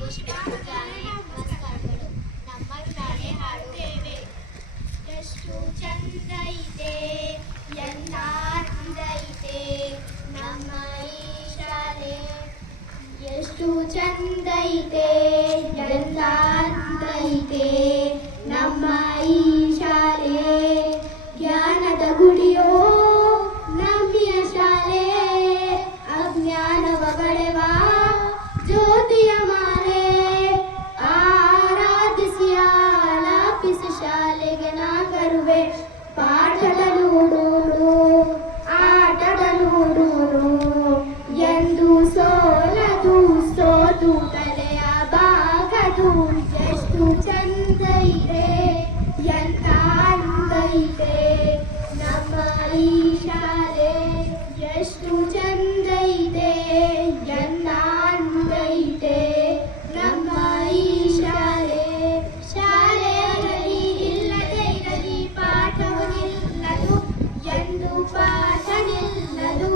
ಪುಷ್ಪಾಂಜಲಿ ನಮಸ್ಕಾರಗಳು. ನಮ್ಮ ಶಾಲೆ ಹಾಡುತ್ತೇವೆ. ಎಷ್ಟು ಚಂದ ಇದೆ, ಎಲ್ಲ ಅಂದ ಇದೆ ನಮ್ಮ ಈ ಶಾಲೆ. ಎಷ್ಟು ಚಂದ ಇದೆ, ಎಲ್ಲ ಅಂದ ಇದೆ ನಮ್ಮ ಈ ಶಾಲೆ. ಜ್ಞಾನದ ಗುಡಿಯೋ ನಮ್ಮಿಯ ಶಾಲೆ, ಅಜ್ಞಾನವ ಕಳೆವ ಜ್ಯೋತಿಯ ಮಾಲೆ. ಆರಾಧಿಸಿ ಆಲಾಪಿಸಿ ಶಾಲೆಗೆ ನಾ ಬರುವೆ. ಪಾಠದ ನೋಡೋನು ಆಟದ ನೋಡೋನು ಎಂದು ಸೋಲದು ಸೋತು ತಲೆಯ ಬಾಗದು. ಎಷ್ಟು ಚಂದ ಇದೆ, ಎಂತ ಅಂದ ಇದೆ ನಮ್ಮ ಈ ಶಾಲೆ. ಎಷ್ಟು ಚಂದ ಇದೆ, ಎಂತ ಅಂದ ಇದೆ ನಮ್ಮ ಈ ಶಾಲೆ. ಶಾಲೆಯಲ್ಲಿ ಇಲ್ಲದೆ ಇರಲಿ ಪಾಠವು ನಿಲ್ಲದು, ಎಂದು ಪಾಠ ನಿಲ್ಲದು.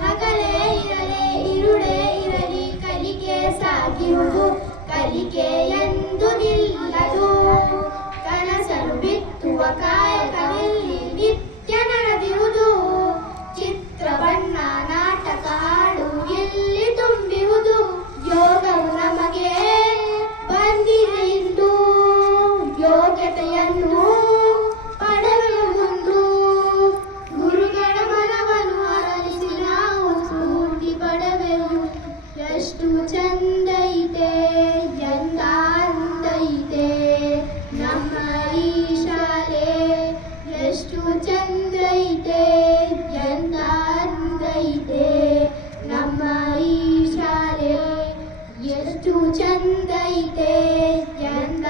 ಹಗಲೇ ಇರಲಿ ಇರುಳೇ ಇರಲಿ ಕಲಿಕೆ ಸಾಗಿರುವುದು, ಕಲಿಕೆ ಎಂದು ನಿಲ್ಲದು. ಕನಸನ್ನು ಬಿತ್ತುವ ಕಾಯಕದಲ್ಲಿ ನಿತ್ಯ ನಡೆದಿರುವುದು. ಚಿತ್ರ ಬಣ್ಣ ನಾಟಕ ಹಾಡು ಇಲ್ಲಿ ತುಂಬಿರುವುದು. ಯೋಗವು ನಮಗೆ ಬಂದಿದೆ ಇಂದು, ಯೋಗ್ಯತೆಯನ್ನು ಪಡೆಯುವುದು. ಗುರುಗಳ ಮನವನ್ನು ಅರಳಿಸಿ ನಾವು ಸ್ಫೂರ್ತಿ ಪಡೆವೆವು. ಎಷ್ಟು ಚಂದ ಇದೆ, ಎಂದ ಅಂದ ಇದೆ ನಮ್ಮ ಈ ಶಾಲೆ. ಎಷ್ಟು ಚಂದ ಇದೆ, ಎಂದ ಅಂದ ಇದೆ ನಮ್ಮ ಈ ಶಾಲೆ. ಎಷ್ಟು ಚಂದ ಇದೆ, ಎಂದ